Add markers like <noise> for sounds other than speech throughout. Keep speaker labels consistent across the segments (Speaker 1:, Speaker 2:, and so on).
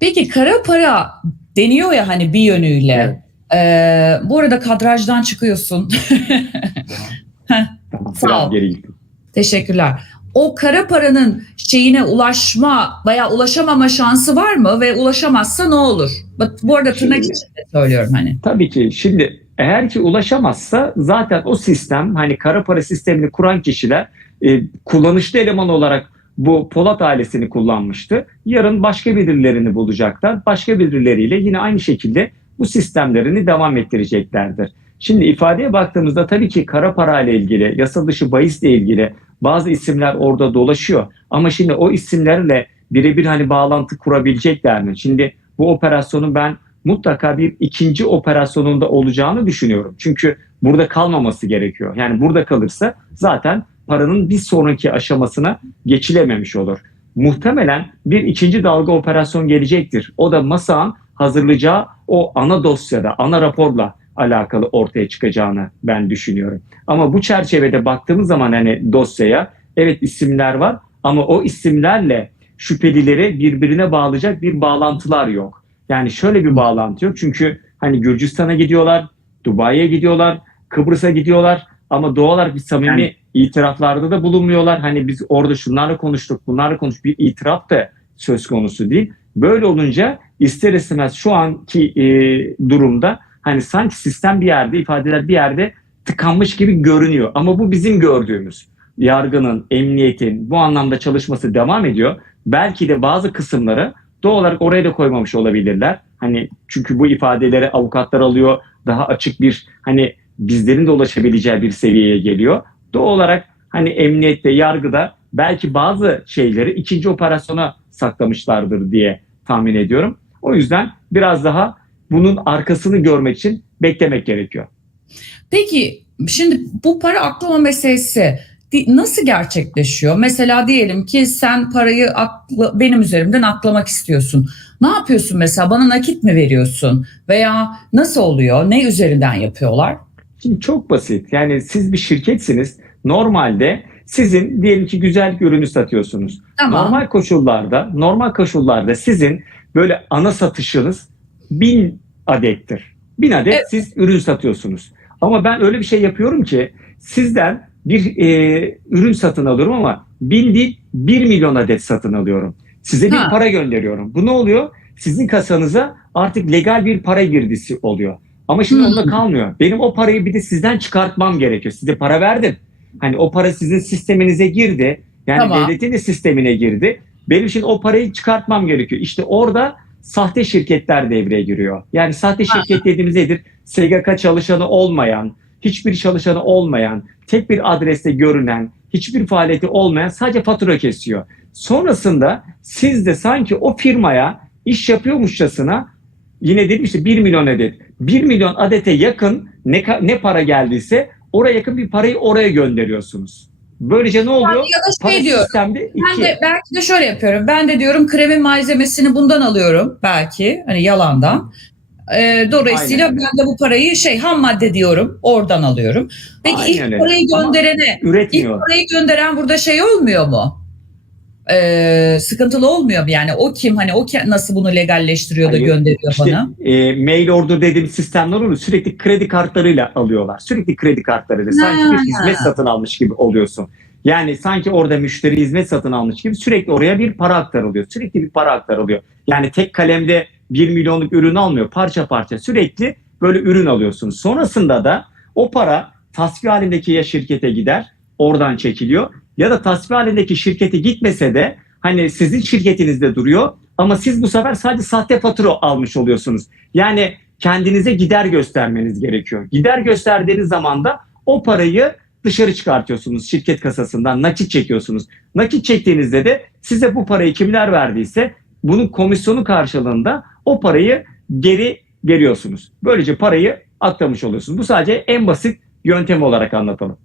Speaker 1: Peki kara para deniyor ya hani bir yönüyle.
Speaker 2: Evet.
Speaker 1: Ee, bu arada kadrajdan çıkıyorsun. <laughs>
Speaker 2: Tamam,
Speaker 1: Sağ ol. Teşekkürler. O kara paranın şeyine ulaşma veya ulaşamama şansı var mı ve ulaşamazsa ne olur? Bu arada tırnak
Speaker 2: Şimdi-
Speaker 1: içinde söylüyorum hani.
Speaker 2: Tabii ki şimdi eğer ki ulaşamazsa zaten o sistem hani kara para sistemini kuran kişiler e, kullanışlı eleman olarak bu Polat ailesini kullanmıştı. Yarın başka birilerini bulacaklar. Başka birileriyle yine aynı şekilde bu sistemlerini devam ettireceklerdir. Şimdi ifadeye baktığımızda tabii ki kara para ile ilgili, yasa dışı bahisle ilgili bazı isimler orada dolaşıyor. Ama şimdi o isimlerle birebir hani bağlantı kurabilecekler mi? Şimdi bu operasyonu ben mutlaka bir ikinci operasyonunda olacağını düşünüyorum. Çünkü burada kalmaması gerekiyor. Yani burada kalırsa zaten paranın bir sonraki aşamasına geçilememiş olur. Muhtemelen bir ikinci dalga operasyon gelecektir. O da MASA'nın hazırlayacağı o ana dosyada, ana raporla alakalı ortaya çıkacağını ben düşünüyorum. Ama bu çerçevede baktığımız zaman hani dosyaya evet isimler var ama o isimlerle şüphelileri birbirine bağlayacak bir bağlantılar yok. Yani şöyle bir bağlantı yok. Çünkü hani Gürcistan'a gidiyorlar, Dubai'ye gidiyorlar, Kıbrıs'a gidiyorlar ama doğal olarak bir samimi
Speaker 1: Yani-
Speaker 2: itiraflarda da bulunmuyorlar. Hani biz orada şunlarla konuştuk, bunlarla konuştuk. Bir itiraf da söz konusu değil. Böyle olunca ister istemez şu anki e, durumda hani sanki sistem bir yerde, ifadeler bir yerde tıkanmış gibi görünüyor. Ama bu bizim gördüğümüz. Yargının, emniyetin bu anlamda çalışması devam ediyor. Belki de bazı kısımları doğal olarak oraya da koymamış olabilirler. Hani çünkü bu ifadeleri avukatlar alıyor. Daha açık bir hani bizlerin de ulaşabileceği bir seviyeye geliyor. Doğal olarak hani emniyette, yargıda belki bazı şeyleri ikinci operasyona saklamışlardır diye tahmin ediyorum. O yüzden biraz daha bunun arkasını görmek için beklemek gerekiyor.
Speaker 1: Peki şimdi bu para aklama meselesi nasıl gerçekleşiyor? Mesela diyelim ki sen parayı akla, benim üzerimden aklamak istiyorsun. Ne yapıyorsun mesela? Bana nakit mi veriyorsun? Veya nasıl oluyor? Ne üzerinden yapıyorlar?
Speaker 2: Şimdi çok basit. Yani siz bir şirketsiniz. Normalde sizin diyelim ki güzel ürünü satıyorsunuz.
Speaker 1: Tamam.
Speaker 2: Normal koşullarda, normal koşullarda sizin böyle ana satışınız bin adettir. Bin adet
Speaker 1: Evet.
Speaker 2: siz ürün satıyorsunuz. Ama ben öyle bir şey yapıyorum ki sizden bir e, ürün satın alıyorum ama bin değil bir milyon adet satın alıyorum. Size bir
Speaker 1: Ha.
Speaker 2: para gönderiyorum. Bu ne oluyor? Sizin kasanıza artık legal bir para girdisi oluyor. Ama şimdi
Speaker 1: Hmm.
Speaker 2: onda kalmıyor. Benim o parayı bir de sizden çıkartmam gerekiyor. Size para verdim. Hani o para sizin sisteminize girdi. Yani
Speaker 1: Tamam.
Speaker 2: devletin de sistemine girdi. Benim şimdi o parayı çıkartmam gerekiyor. İşte orada sahte şirketler devreye giriyor. Yani sahte şirket dediğimiz nedir? SGK çalışanı olmayan, hiçbir çalışanı olmayan, tek bir adreste görünen, hiçbir faaliyeti olmayan sadece fatura kesiyor. Sonrasında siz de sanki o firmaya iş yapıyormuşçasına yine dedim işte 1 milyon adet. 1 milyon adete yakın ne, ne para geldiyse oraya yakın bir parayı oraya gönderiyorsunuz. Böylece ne oluyor?
Speaker 1: Ya da
Speaker 2: Para
Speaker 1: şey diyorum.
Speaker 2: sistemde
Speaker 1: Ben
Speaker 2: iki.
Speaker 1: de belki de şöyle yapıyorum. Ben de diyorum kremin malzemesini bundan alıyorum belki hani yalandan. Ee, dolayısıyla
Speaker 2: Aynen.
Speaker 1: ben de bu parayı şey ham madde diyorum oradan alıyorum. Peki
Speaker 2: Aynen
Speaker 1: ilk
Speaker 2: öyle.
Speaker 1: parayı
Speaker 2: Ama
Speaker 1: gönderene ilk
Speaker 2: Üretmiyor.
Speaker 1: parayı gönderen burada şey olmuyor mu? Ee, sıkıntılı olmuyor mu yani o kim hani o ke- nasıl bunu legalleştiriyor da
Speaker 2: Hayır,
Speaker 1: gönderiyor
Speaker 2: İşte
Speaker 1: bana?
Speaker 2: e, mail order dediğimiz sistemler oluyor. Sürekli kredi kartlarıyla alıyorlar. Sürekli kredi kartlarıyla. Sanki bir
Speaker 1: Ha.
Speaker 2: hizmet satın almış gibi oluyorsun. Yani sanki orada müşteri hizmet satın almış gibi sürekli oraya bir para aktarılıyor. Sürekli bir para aktarılıyor. Yani tek kalemde 1 milyonluk ürün almıyor. Parça parça sürekli böyle ürün alıyorsunuz. Sonrasında da o para tasfiye halindeki ya şirkete gider oradan çekiliyor ya da tasfiye halindeki şirkete gitmese de hani sizin şirketinizde duruyor ama siz bu sefer sadece sahte fatura almış oluyorsunuz. Yani kendinize gider göstermeniz gerekiyor. Gider gösterdiğiniz zaman da o parayı dışarı çıkartıyorsunuz şirket kasasından nakit çekiyorsunuz. Nakit çektiğinizde de size bu parayı kimler verdiyse bunun komisyonu karşılığında o parayı geri veriyorsunuz. Böylece parayı aktarmış oluyorsunuz. Bu sadece en basit yöntem olarak anlatalım.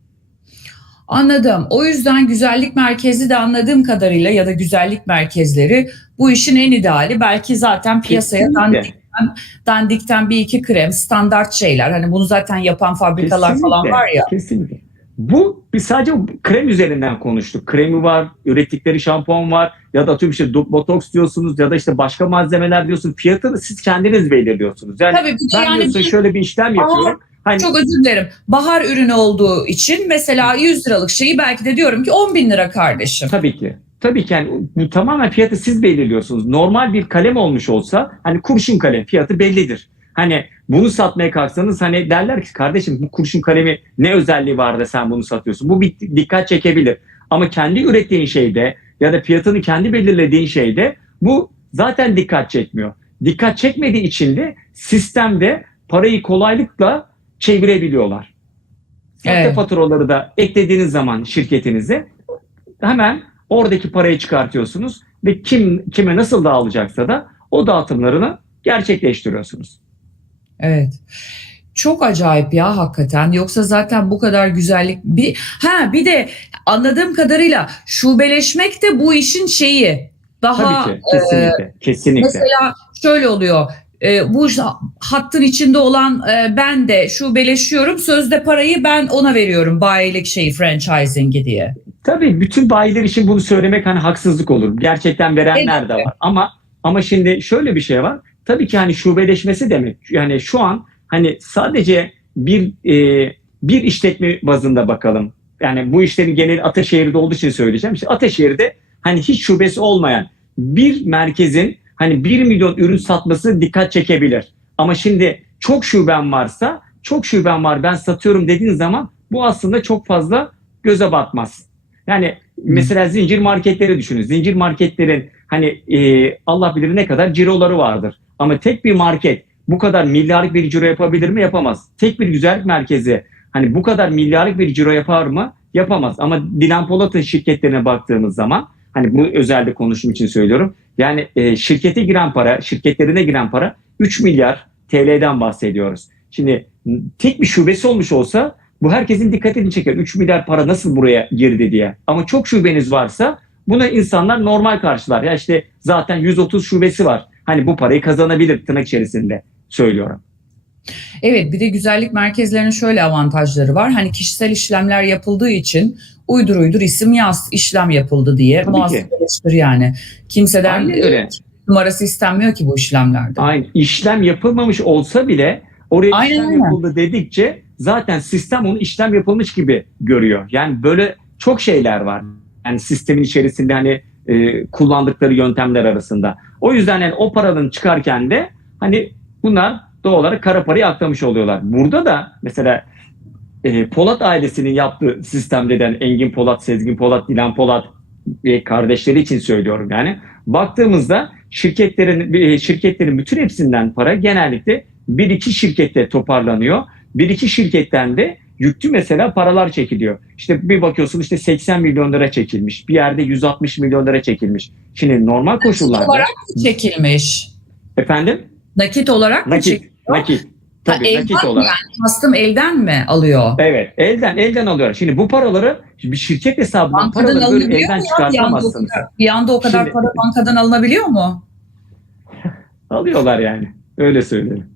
Speaker 1: Anladım. O yüzden güzellik merkezi de anladığım kadarıyla ya da güzellik merkezleri bu işin en ideali. Belki zaten piyasaya dandikten, dandikten bir iki krem standart şeyler. Hani bunu zaten yapan fabrikalar falan
Speaker 2: Kesinlikle,
Speaker 1: var ya.
Speaker 2: Kesinlikle. Bu biz sadece krem üzerinden konuştuk. Kremi var, ürettikleri şampuan var ya da atıyorum işte botoks diyorsunuz ya da işte başka malzemeler diyorsunuz. Fiyatını siz kendiniz belirliyorsunuz. Yani
Speaker 1: Tabii
Speaker 2: ben
Speaker 1: yani
Speaker 2: diyorsun
Speaker 1: bir-
Speaker 2: şöyle bir işlem yapıyorum. Hani
Speaker 1: Çok özür dilerim. Bahar ürünü olduğu için mesela 100 liralık şeyi belki de diyorum ki 10 bin lira kardeşim.
Speaker 2: Tabii ki. Tabii ki yani tamamen fiyatı siz belirliyorsunuz. Normal bir kalem olmuş olsa hani kurşun kalem fiyatı bellidir. Hani bunu satmaya kalksanız hani derler ki kardeşim bu kurşun kalemi ne özelliği var da sen bunu satıyorsun. Bu bir dikkat çekebilir. Ama kendi ürettiğin şeyde ya da fiyatını kendi belirlediğin şeyde bu zaten dikkat çekmiyor. Dikkat çekmediği için de sistemde parayı kolaylıkla çevirebiliyorlar. Sahte
Speaker 1: Evet.
Speaker 2: faturaları da eklediğiniz zaman şirketinize hemen oradaki parayı çıkartıyorsunuz ve kim kime nasıl dağılacaksa da o dağıtımlarını gerçekleştiriyorsunuz.
Speaker 1: Evet. Çok acayip ya hakikaten. Yoksa zaten bu kadar güzellik bir ha bir de anladığım kadarıyla şubeleşmek de bu işin şeyi. Daha
Speaker 2: Tabii ki, kesinlikle, kesinlikle.
Speaker 1: Mesela şöyle oluyor. E, bu hattın içinde olan e, ben de şubeleşiyorum. Sözde parayı ben ona veriyorum. Bayilik şeyi franchising'i diye.
Speaker 2: Tabii bütün bayiler için bunu söylemek hani haksızlık olur. Gerçekten verenler de var. Ama ama şimdi şöyle bir şey var. Tabii ki hani şubeleşmesi demek. Yani şu an hani sadece bir e, bir işletme bazında bakalım. Yani bu işlerin genel Ataşehir'de olduğu için söyleyeceğim. İşte Ataşehir'de hani hiç şubesi olmayan bir merkezin hani 1 milyon ürün satması dikkat çekebilir. Ama şimdi çok şuben varsa çok şuben var ben satıyorum dediğin zaman bu aslında çok fazla göze batmaz. Yani mesela zincir marketleri düşünün. Zincir marketlerin hani e, Allah bilir ne kadar ciroları vardır. Ama tek bir market bu kadar milyarlık bir ciro yapabilir mi? Yapamaz. Tek bir güzellik merkezi hani bu kadar milyarlık bir ciro yapar mı? Yapamaz. Ama Dilan Polat'ın şirketlerine baktığımız zaman hani bu özelde konuşum için söylüyorum. Yani e, şirkete giren para, şirketlerine giren para 3 milyar TL'den bahsediyoruz. Şimdi tek bir şubesi olmuş olsa bu herkesin dikkatini çeker. 3 milyar para nasıl buraya girdi diye. Ama çok şubeniz varsa buna insanlar normal karşılar. Ya işte zaten 130 şubesi var. Hani bu parayı kazanabilir tırnak içerisinde söylüyorum.
Speaker 1: Evet bir de güzellik merkezlerinin şöyle avantajları var. Hani kişisel işlemler yapıldığı için uydur uydur isim yaz işlem yapıldı diye.
Speaker 2: Tabii.
Speaker 1: Muhasebeleştir yani. Kimseden
Speaker 2: Aynen öyle.
Speaker 1: numarası istenmiyor ki bu işlemlerde.
Speaker 2: Aynı işlem yapılmamış olsa bile oraya
Speaker 1: Aynen
Speaker 2: işlem
Speaker 1: öyle.
Speaker 2: yapıldı dedikçe zaten sistem onu işlem yapılmış gibi görüyor. Yani böyle çok şeyler var. Yani sistemin içerisinde hani e, kullandıkları yöntemler arasında. O yüzden yani o paranın çıkarken de hani bunlar doğal olarak kara parayı aklamış oluyorlar. Burada da mesela e, Polat ailesinin yaptığı sistemde de yani Engin Polat, Sezgin Polat, Dilan Polat ve kardeşleri için söylüyorum yani. Baktığımızda şirketlerin e, şirketlerin bütün hepsinden para genellikle bir iki şirkette toparlanıyor. Bir iki şirketten de yüklü mesela paralar çekiliyor. İşte bir bakıyorsun işte 80 milyon lira çekilmiş. Bir yerde 160 milyon lira çekilmiş. Şimdi normal koşullarda
Speaker 1: olarak mı çekilmiş?
Speaker 2: efendim
Speaker 1: Nakit olarak mı
Speaker 2: nakit
Speaker 1: çekiliyor?
Speaker 2: Nakit
Speaker 1: Ha,
Speaker 2: tabii
Speaker 1: elden
Speaker 2: nakit olarak.
Speaker 1: yani? Kastım elden mi alıyor?
Speaker 2: Evet, elden elden alıyor. Şimdi bu paraları bir şirket hesabından
Speaker 1: Bankadan
Speaker 2: paraları böyle elden
Speaker 1: mu ya? Bir anda, o
Speaker 2: çıkartamazsınız.
Speaker 1: kadar, bir anda o kadar
Speaker 2: Şimdi-
Speaker 1: para bankadan alınabiliyor mu? <laughs>
Speaker 2: Alıyorlar yani. Öyle söyleyelim.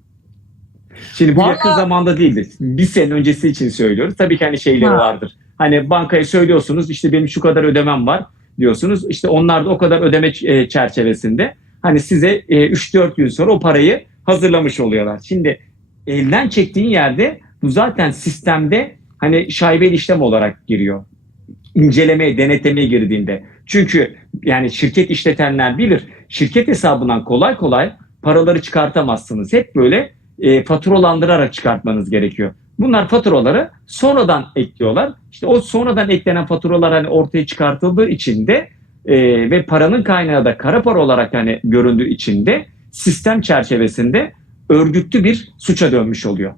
Speaker 2: Şimdi bu
Speaker 1: Vallahi-
Speaker 2: yakın zamanda değildir. Bir sene öncesi için söylüyoruz. Tabii ki hani şeyleri
Speaker 1: Ha.
Speaker 2: vardır. Hani bankaya söylüyorsunuz işte benim şu kadar ödemem var diyorsunuz. İşte onlar da o kadar ödeme e, çerçevesinde hani size e, 3-4 gün sonra o parayı hazırlamış oluyorlar. Şimdi elden çektiğin yerde bu zaten sistemde hani şaibeli işlem olarak giriyor. İncelemeye, denetlemeye girdiğinde. Çünkü yani şirket işletenler bilir. Şirket hesabından kolay kolay paraları çıkartamazsınız. Hep böyle e, faturalandırarak çıkartmanız gerekiyor. Bunlar faturaları sonradan ekliyorlar. İşte o sonradan eklenen faturalar hani ortaya çıkartıldığı için de e, ve paranın kaynağı da kara para olarak hani göründüğü için de sistem çerçevesinde örgütlü bir suça dönmüş oluyor.